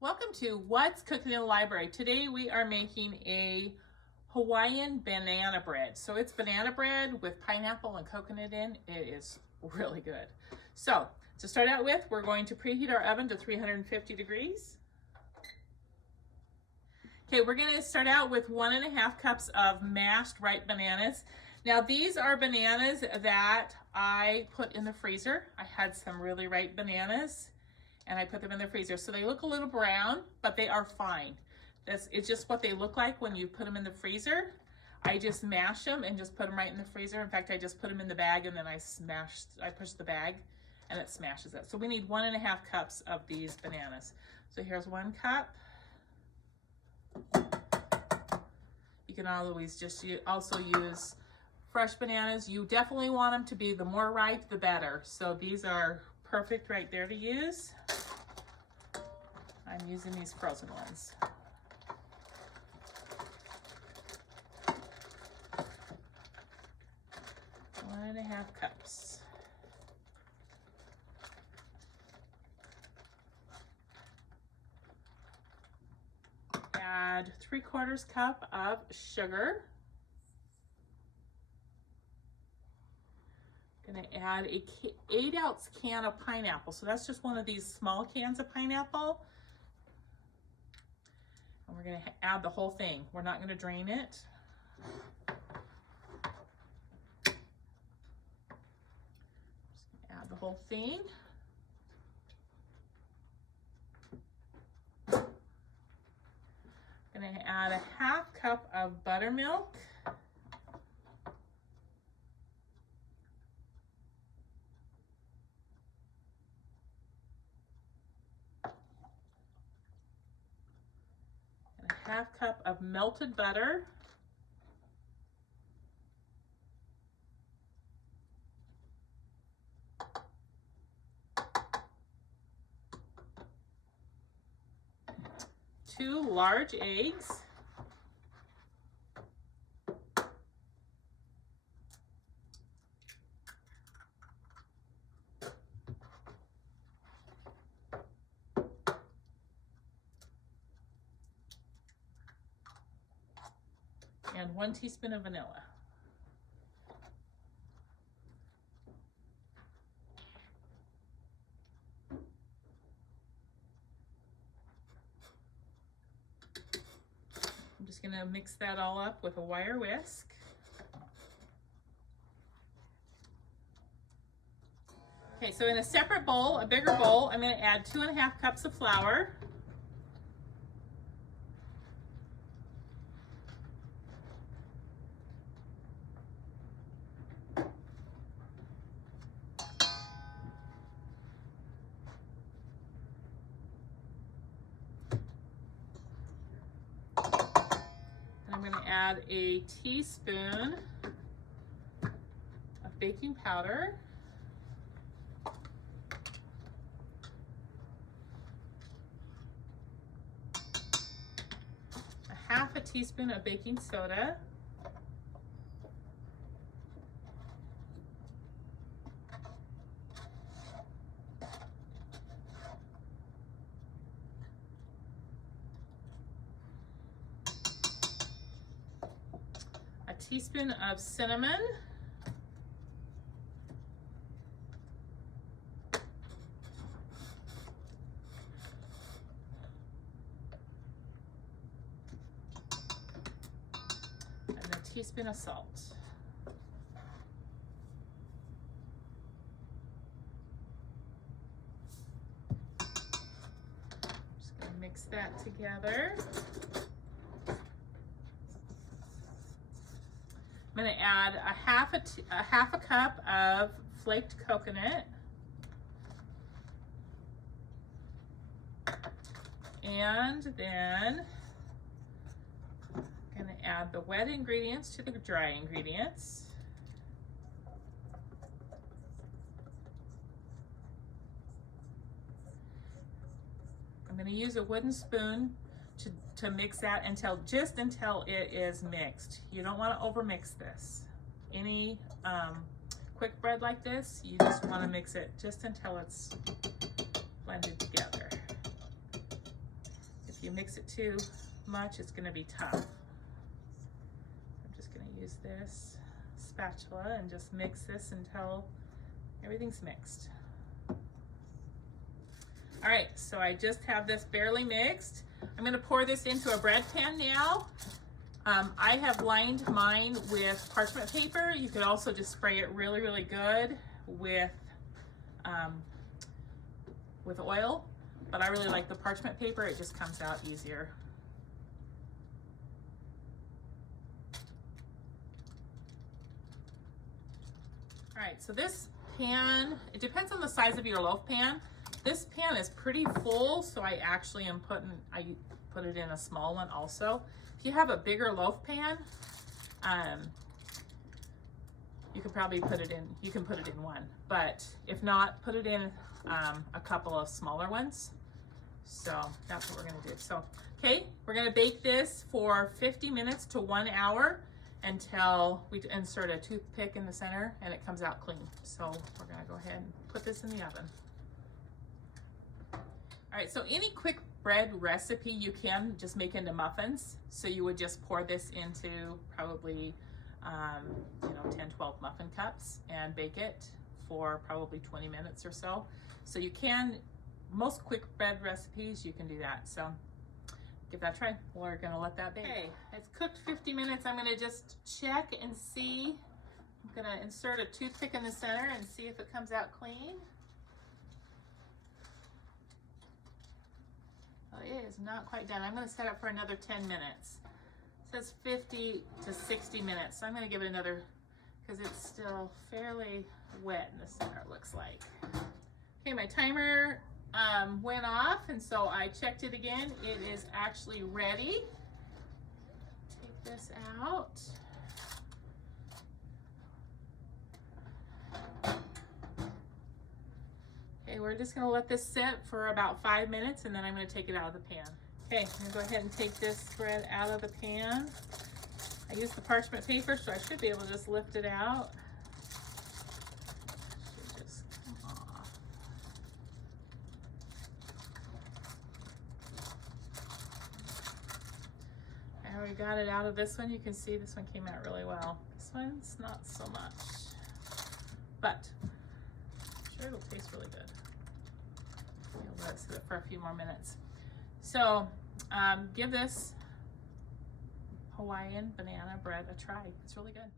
Welcome to What's Cooking in the Library. Today we are making a Hawaiian banana bread. So it's banana bread with pineapple and coconut in. It is really good. So to start out with, we're going to preheat our oven to 350 degrees. Okay, we're going to start out with 1.5 cups of mashed ripe bananas. Now these are bananas that I put in the freezer. I had some really ripe bananas and I put them in the freezer. So they look a little brown, but they are fine. It's just what they look like when you put them in the freezer. I just mash them and just put them right in the freezer. In fact, I just put them in the bag and then I push the bag and it smashes it. So we need 1.5 cups of these bananas. So here's 1 cup. You can always just also use fresh bananas. You definitely want them to be, the more ripe, the better. So these are perfect right there to use. I'm using these frozen ones. One and a half cups. Add 3/4 cup of sugar. Gonna add a 8-ounce can of pineapple. So that's just one of these small cans of pineapple. And we're gonna add the whole thing. We're not gonna drain it. Just gonna add the whole thing. Gonna add a 1/2 cup of buttermilk. And a 1/2 cup of melted butter. Two large eggs. And 1 teaspoon of vanilla. I'm just gonna mix that all up with a wire whisk. Okay, so in a separate bowl, a bigger bowl, I'm gonna add 2.5 cups of flour. I'm going to add a teaspoon of baking powder. A 1/2 teaspoon of baking soda. A teaspoon of cinnamon. And a teaspoon of salt. Just gonna mix that together. I'm going to add a half a cup of flaked coconut. And then I'm going to add the wet ingredients to the dry ingredients. I'm going to use a wooden spoon to mix that until it is mixed. You don't want to over mix this. Any quick bread like this, you just want to mix it just until it's blended together. you mix it too much, it's gonna be tough. I'm just gonna use this spatula and just mix this until everything's mixed. All right, so I just have this barely mixed. I'm gonna pour this into a bread pan now. I have lined mine with parchment paper. You could also just spray it really, really good with oil, but I really like the parchment paper. It just comes out easier. All right, so this pan, it depends on the size of your loaf pan. This pan is pretty full, so I actually am I put it in a small one also. If you have a bigger loaf pan, you could probably put it in one, but if not, put it in a couple of smaller ones. So that's what we're gonna do. So, okay, we're gonna bake this for 50 minutes to 1 hour until we insert a toothpick in the center and it comes out clean. So we're gonna go ahead and put this in the oven. All right, so any quick bread recipe you can just make into muffins. So you would just pour this into probably 10, 12 muffin cups and bake it for probably 20 minutes or so. So you can, most quick bread recipes, you can do that. So give that a try. We're gonna let that bake. Okay, it's cooked 50 minutes. I'm gonna just check and see. I'm gonna insert a toothpick in the center and see if it comes out clean. Oh, it is not quite done. I'm gonna set it for another 10 minutes. It says 50 to 60 minutes. So I'm gonna give it another, because it's still fairly wet in the center, it looks like. Okay, my timer went off, and so I checked it again. It is actually ready. Take this out. Okay, we're just gonna let this sit for about 5 minutes, and then I'm gonna take it out of the pan. Okay, I'm gonna go ahead and take this bread out of the pan. I used the parchment paper, so I should be able to just lift it out. Should just come off. I already got it out of this one. You can see this one came out really well. This one's not so much, but I'm sure it'll taste really good. We'll let it sit for a few more minutes. So give this Hawaiian banana bread a try. It's really good.